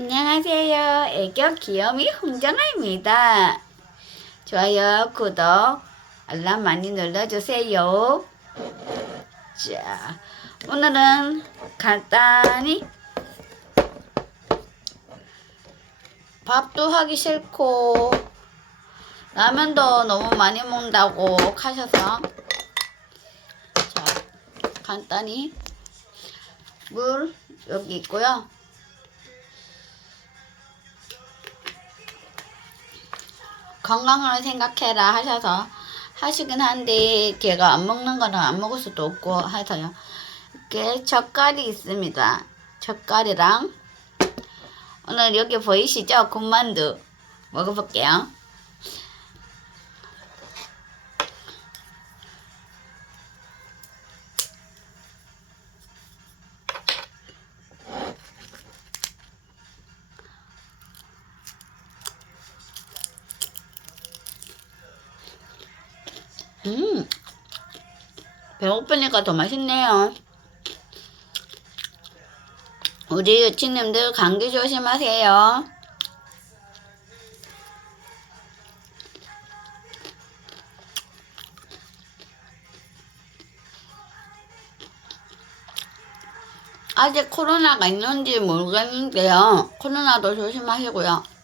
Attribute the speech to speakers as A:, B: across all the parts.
A: 안녕하세요. 애교 귀요미 홍정아입니다. 좋아요, 구독, 알람 많이 눌러주세요. 자, 오늘은 간단히 밥도 하기 싫고 라면도 너무 많이 먹는다고 하셔서 자, 간단히 물 여기 있고요. 건강을 생각해라 하셔서 하시긴 한데 걔가 안 먹는 거는 안 먹을 수도 없고 해서요. 이렇게 젓갈이 있습니다. 젓갈이랑 오늘 여기 보이시죠? 군만두 먹어볼게요. 음, 배고프니까 더 맛있네요. 우리 유치님들 감기 조심하세요. 아직 코로나가 있는지 모르겠는데요. 코로나도 조심하시고요.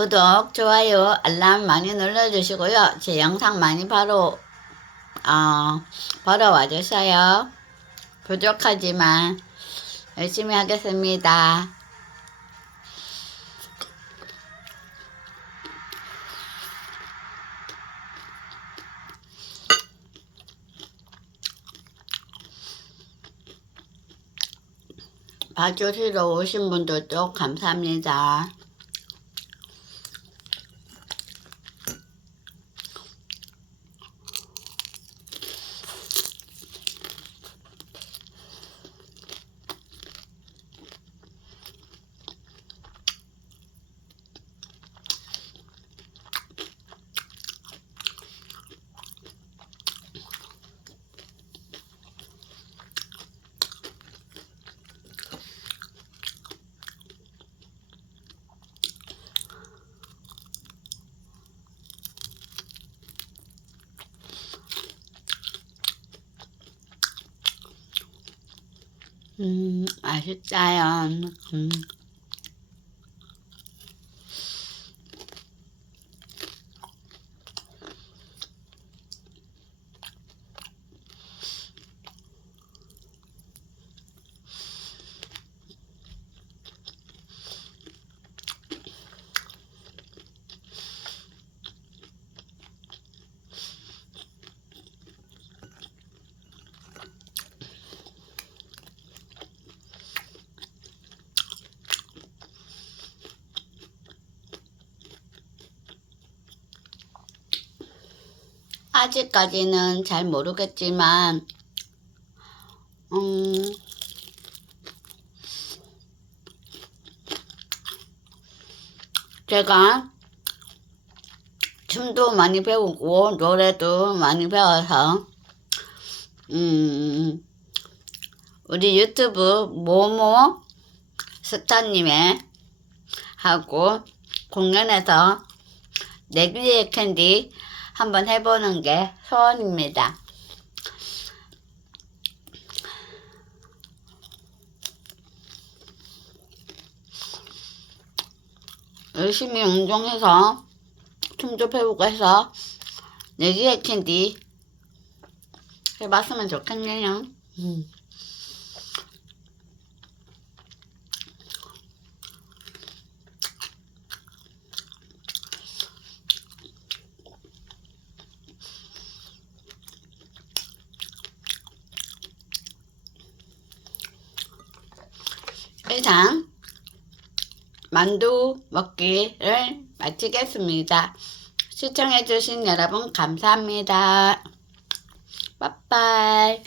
A: 구독, 좋아요, 알람 많이 눌러주시고요. 제 영상 많이 바로, 어, 보러 와주셔요. 부족하지만 열심히 하겠습니다. 봐주시러 오신 분들도 감사합니다. 음, 맛있어요. 음. 아직까지는 잘 모르겠지만, 음, 제가 춤도 많이 배우고 노래도 많이 배워서, 음, 우리 유튜브 모모 스타님의 하고 공연에서 내기의 캔디 한번 해보는 게 소원입니다. 열심히 운동해서 춤도 배우고 해서 내기의 캔디 해봤으면 좋겠네요. 음. 이상 만두 먹기를 마치겠습니다. 시청해주신 여러분 감사합니다. 빠빠이.